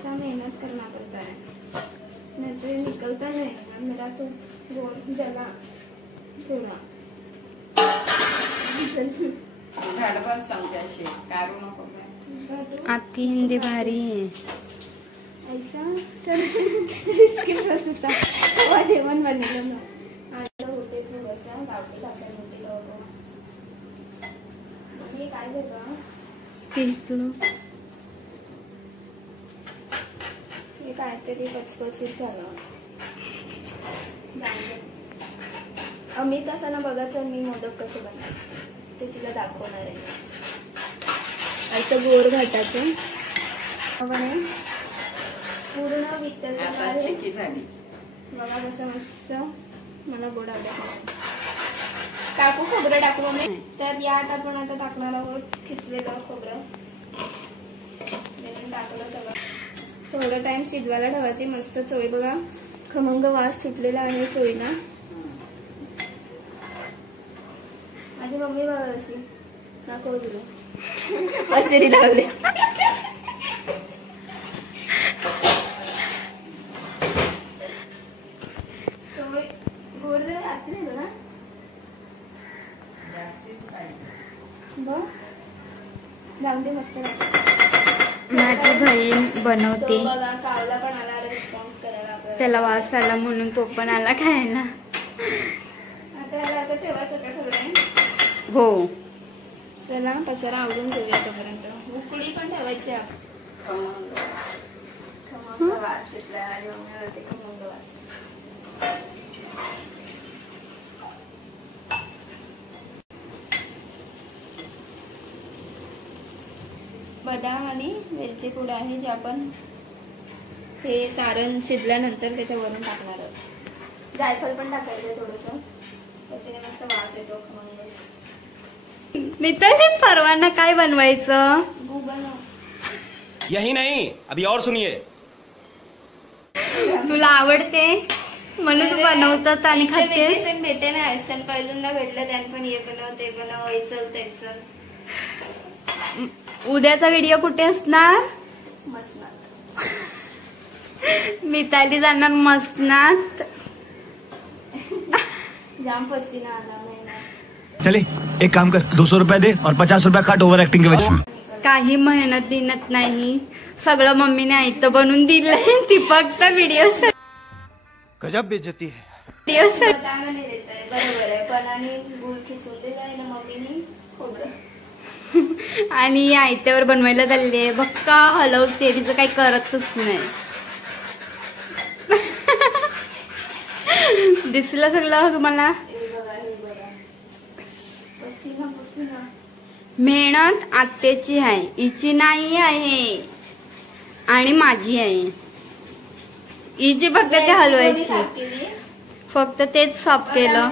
ऐसा मेहनत करना पड़ता है, नहीं तो निकलता नहीं। मेरा तो गोर जला थोड़ा बस चमचाशी काढू नको काय। आपकी हिंदी भारी है ऐसा तर इसकी होता जेवण बनवलं ना आलं होते थोडंसं गावठी भाषा होते लोक आणि काय झालं पिंटू हे काहीतरी पचपचीत झालं। अमित असं ना बघायचं मी मोदक कसे बनवायचे ते तिला दाखवणार आहे। असं गोर घाटाचं पूर्ण वितळलं चिकी झाली बघा कसं मस्त। मला गोड आवडत टाकू खोबरं टाकू मम्मी तर यात आपण आता टाकणार आहोत खिचलेलं खोबरं टाकलं सगळं। थोडं टाइम शिजवायला ठेवायची मस्त चोई बघा खमंग वास सुटलेला आहे चोईला। माझी मम्मी बघा अशी नको तुला असेरी लावले माझी बहीण बनवते त्याला वास आला म्हणून तो पण आला खायला। आता ठेवायचं का थोडं हो चला पसारा आवडून घेऊया तोपर्यंत। उकळी पण ठेवायची खमंग वास खमंग वास। बदाम आणि वेलची पूड आहे जे आपण हे सारण शिजल्यानंतर त्याच्यावरून टाकणार आहोत। जायफळ पण टाकायचं थोडंसं त्याच्याने मस्त वास येतो खमंग। मिताली परवाना काय बनवायचं यही नहीं अभी और सुनिए। तुला आवडते म्हणून तू बनवतात आणि खातेस। भेटे ना ऐसन पहिल्यांदा भेटलं त्याने पण हे बनव ते बनव चल ते चल। उद्याचा व्हिडिओ कुठे असणार मसनात मिताली जाणार मसनात जाम पस्तीना आला महिना। चले एक काम कर 200 रुपया दे और 50 रुपया काट ओवर एक्टिंग के वजह। काही मेहनत दिनत नाही सगळं मम्मीने आयतं बनवून दिलंय ती फक्त व्हिडिओ गजब बेइज्जती है। बताना नाही देत आहे बरोबर आहे पण आणि गुळ खिसून दिलाय ना मम्मीने खोबरं आणि आयत्यावर बनवायला चालले बघ का हलवते तिचं काही करतच नाही। दिसलं सगळं तुम्हाला मेहनत आत्याची आहे हिची नाही आहे आणि माझी आहे। हिची फक्त ते हलवायची फक्त तेच साफ केलं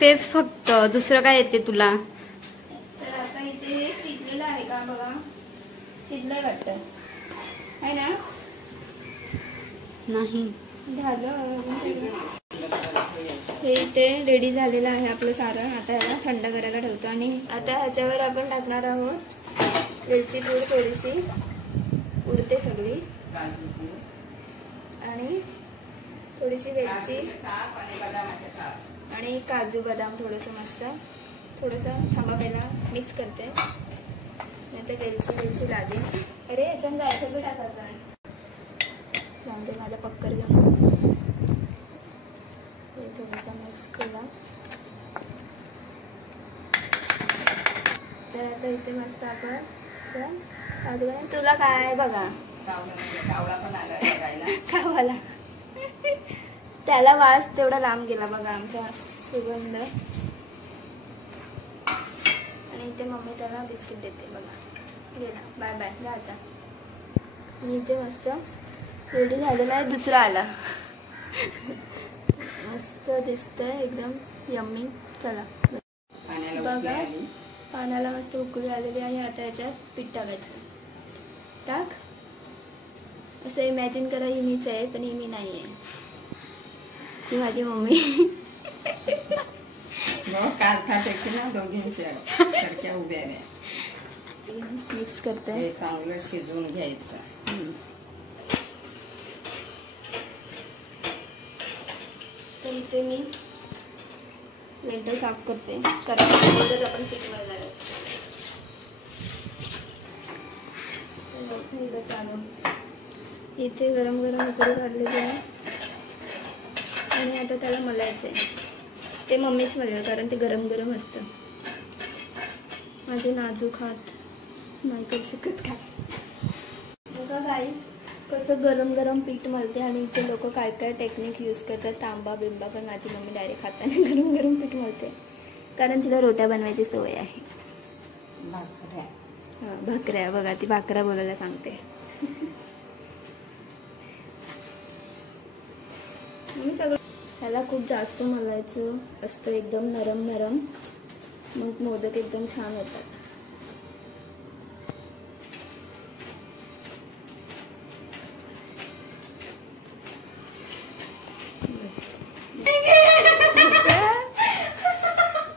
तेच फक्त दुसरं काय येते तुला। शिजलेलं आहे का बघा शिजलंय वाटतं आहे ना नाही झालं हे इथे रेडी झालेलं आहे आपलं सारण। आता ह्याला थंड करायला ठेवतो आणि आता ह्याच्यावर आपण टाकणार आहोत वेलची पूड थोडीशी उडते सगळी आणि थोडीशी वेलची आणि काजू बदाम थोडंसं मस्त थोडंसं थांबा पहिला मिक्स करते नाही तर वेलची लागेल। अरे याच्यात जायचं बी टाकायचं आहे जाऊन ते माझा पक्कर घेऊन हे थोडंसं मिक्स केला तर आता इथे मस्त आपण काजू बदाम तुला काय बघा खावाला त्याला वास तेवढा लांब गेला बघा आमचा सुगंध। आणि इथे मम्मी त्याला बिस्किट देते बघा गेला बाय बाय जा आता। आणि इथे मस्त रेडी झालेला आहे दुसरा आला मस्त दिसतंय एकदम यम्मी। चला बघा पाण्याला मस्त उकळी आलेली आहे। आता याच्यात पीठ टाकायचं टाक असं इमॅजिन करा ही मीच आहे पण ही मी नाही आहे ती माझी मम्मी। काढता टेकी ना दोघींच्या सारख्या उभ्या रे मिक्स करते. हे चांगलं शिजवून घ्यायचं. तर इथे मी लेंटर साफ करते. कारण अगोदर आपण पीठ मळणार आहे. चालू इथे गरम गरम उकळी काढलेली आहे आणि आता त्याला मलायचं आहे. ते मम्मीच मळेल कारण ते गरम गरम असतं. माझे नाजूक हात नाही करू शकत काय. बघा गाईस कसं गरम गरम पीठ मळते आणि इथे लोक काय काय टेक्निक यूज करतात. तांबा बिंबा, पण माझी मम्मी डायरेक्ट हाताने गरम गरम पीठ मळते कारण तिला रोट्या बनवायची सवय आहे. भाकऱ्या. हां भाकऱ्या. बघा ती भाकऱ्या बोलायला सांगते. मी सगळं ह्याला खूप जास्त मळायचं असतं, एकदम नरम नरम, मग मोदक एकदम छान होतात.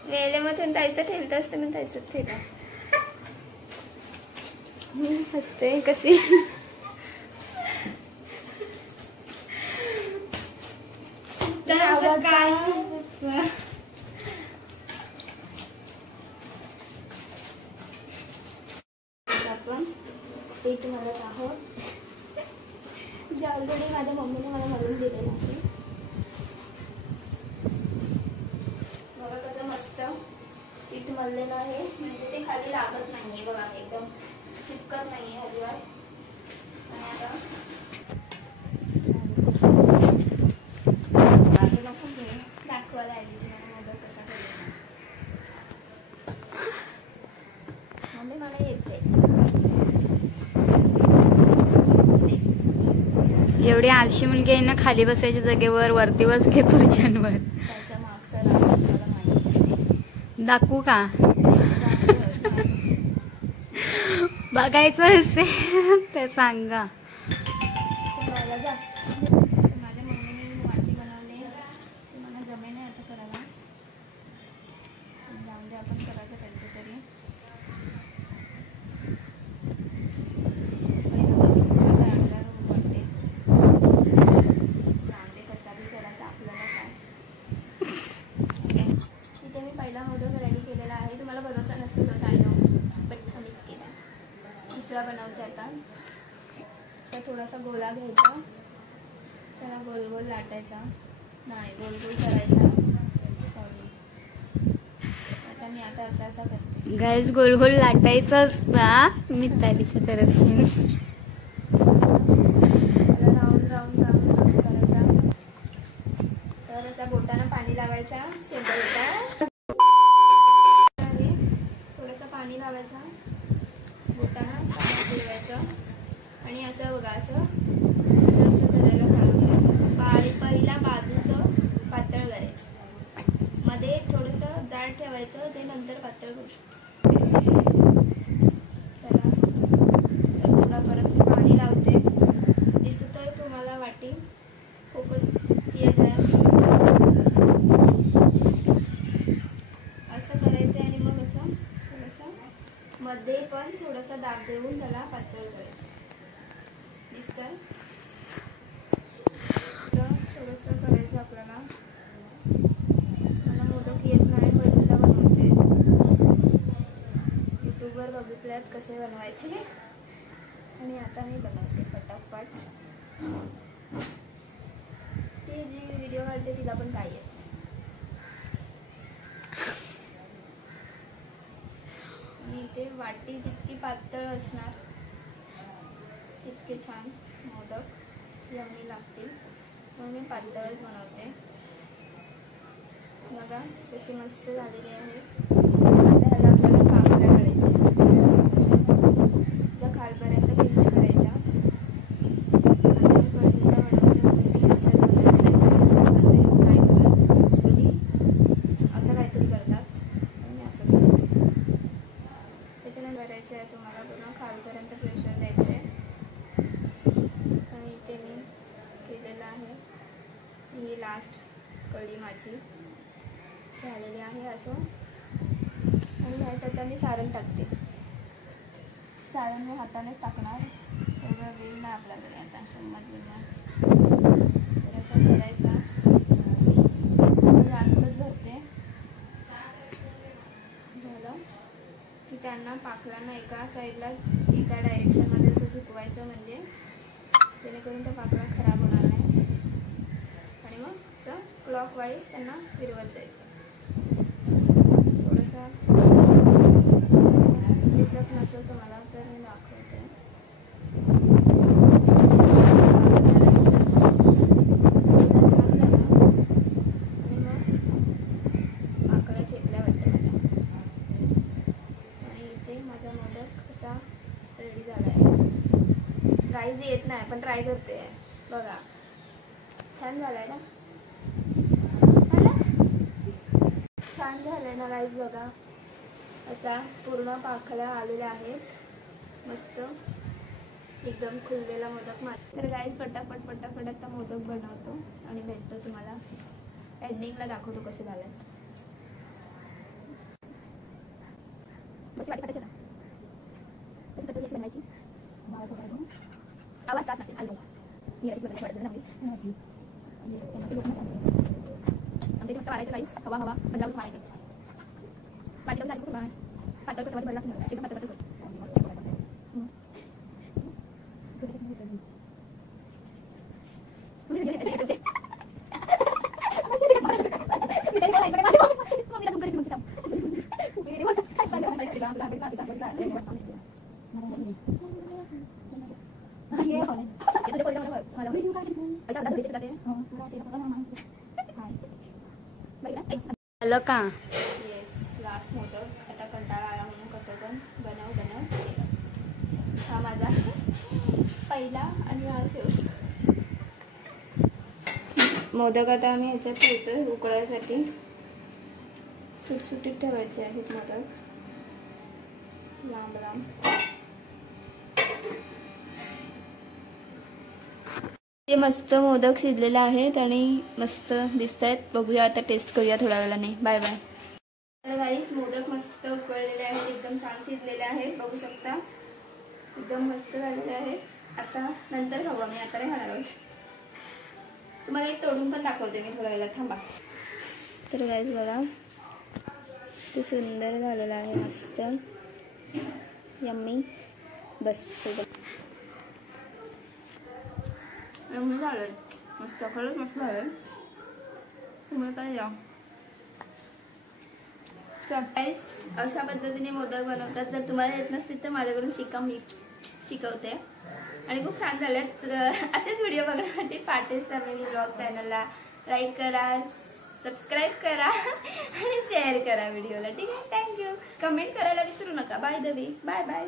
वेळेमधून तायचं ठेवलं असतं मी तायचं ठेवलं. हसते कशी. काय आपण पीठ मळत आहोत. जे ऑलरेडी माझ्या मम्मीने मला मळून दिलेलं आहे. बघा कसं मस्त पीठ मळलेलं आहे. म्हणजे ते खाली लागत नाहीये. बघा एकदम चिपकत नाहीये अजिबात. आणि आता दाखवायला आली तुम्हाला मोदक कसा करायचा. मम्मी मला येते. एवढी आळशी मुलगी आहे ना, खाली बसायच्या जागेवर वरती बसले खुर्च्यांवर. त्याच्या मागचा राज मला माहिती. दाखवू का? बघायचं असेल ते सांगा. माझ्या मम्मीने वाटी बनवली. ते मला जमे नाही आता करायला. जाऊन दे, आपण करायचं कसं तरी. वाटते जाऊन दे, कसा बी करायचा आपल्याला काय. इथे मी पहिला मोदक रेडी केलेला आहे. तुम्हाला भरोसा नसेल होत आय नो, बट मीच केला. दुसरा बनवते आता. तर थोडासा गोळा घ्यायचा, त्याला गोल गोल लाटायचा, नाही गोल गोल करायचा. सॉरी, आता मी आता असा असा करते. गाईज गोल गोल लाटायचं असतं मितालीच्या तर्फे. त्याला राऊंड राऊंड राऊंड राऊंड करायचा. तर असा बोटानं पाणी लावायचा. शेंगाचा थोडंसं पाणी लावायचा, बोटानं पाणी फिरवायचं आणि असं बघा असं असं असं करायला चालू करायचं. पहिला बाजूचं पातळ करायचं, मध्ये थोडंसं जाड ठेवायचं, जे नंतर पातळ करू शकतो. चला, तर थोडा परत मी पाणी लावते. दिसतोय तुम्हाला वाटी? फोकस किया जाय. असं करायचं आणि मग असं थोडंसं मध्ये पण थोडासा दाब देऊन त्याला पातळ करायचं. दिसतंय? तर थोडंसं करायचं आपल्याला. मला मोदक येत नाही, पहिल्यांदा बनवते. यूट्यूबवर बघितल्यात कसे बनवायचे आणि आता मी बनवते फटाफट. ती जी व्हिडिओ काढते तिला पण काय येत. आणि इथे वाटी जितकी पातळ असणार तितके छान मोदक यम्मी लागतील, म्हणून मी पातळच बनवते. बघा कशी मस्त झालेली आहे. आता ह्याला आपल्याला कापल्या काढायचे, ज्या खालपर्यंत पिंच करायच्या. आता मी पहिल्यांदा बनवते, मी अशाच बनवते, नाहीतर अशा नाही करत. कधी असं काहीतरी करतात, मी असंच करते. त्याच्यानंतर करायचं आहे तुम्हाला पूर्ण खालपर्यंत प्रेशर द्यायचं आहे. आणि इथे मी केलेलं आहे. ही लास्ट कढी माझी झालेली आहे. असं हातानेच टाकणार, तेवढा वेळ नाही आपल्याकडे आता चम्मच बिम्मच. तर असं करायचं, जास्तच भरते. झालं की त्यांना पाकळ्यांना एका साईडला एका डायरेक्शनमध्ये असं झुकवायचं, म्हणजे जेणेकरून त्या पाकळ्या खराब होणार नाही. आणि मग असं क्लॉकवाईज त्यांना फिरवत जायचं. थोडंसं दिसत नसेल तुम्हाला तर मी दाखवते. आणि मग पाकळ्या चेपल्या वाटतं माझ्या. आणि इथे माझा मोदक असा रेडी झाला आहे. गाईज येत नाही पण ट्राय करते. बघा छान झालाय ना, छान झालंय ना गाईज. बघा असा पूर्ण पाकळ्या आलेल्या आहेत, मस्त एकदम खुललेला मोदक. तर गाईज पटापट पटापट आता मोदक बनवतो आणि भेटतो तुम्हाला एंडिंगला, दाखवतो कसे झाले. आवाज जात नसेल आमच्या मस्त मारायचं गाईस. हवा हवा पंधरा मारायचे. पाठी लागली खूप पातळ पटवाट भरला एकदम पातळ पातळ. आलं का? Yes, last modak. आता कंटाळा आला म्हणून कसं पण बनव केलं. हा माझा पहिला आणि हा शेवटचा मोदक. आता आम्ही ह्याच्यात ठेवतोय उकळायसाठी. सुटसुटीत ठेवायचे आहेत मोदक, लांब लांब. ते मस्त मोदक शिजलेले आहेत आणि मस्त दिसत आहेत. बघूया आता, टेस्ट करूया थोड्या वेळाने. Bye bye. तर गाईस मोदक मस्त उकळलेले आहेत, एकदम छान शिजलेले आहेत. बघू शकता एकदम मस्त झालेले आहेत. आता नंतर खाऊ आम्ही, आता नाही खाणार आहोत. तुम्हाला एक तोडून पण दाखवते मी थोड्या वेळात, थांबा. तर गाईस बघा ते सुंदर झालेलं आहे, मस्त यम्मी. बस झालंय मस्त, खरंच मस्त झालंय. तुम्ही पण या. अशा पद्धतीने मोदक बनवतात. जर तुम्हाला येत नसतील तर माझ्याकडून शिका, मी शिकवते. आणि खूप छान झालेत. असेच व्हिडिओ बघण्यासाठी पाटील फॅमिली ब्लॉग चॅनलला लाईक करा, सबस्क्राईब करा आणि शेअर करा व्हिडिओला. ठीक आहे, थँक्यू. कमेंट करायला विसरू नका. By the way, bye bye.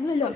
बोलो.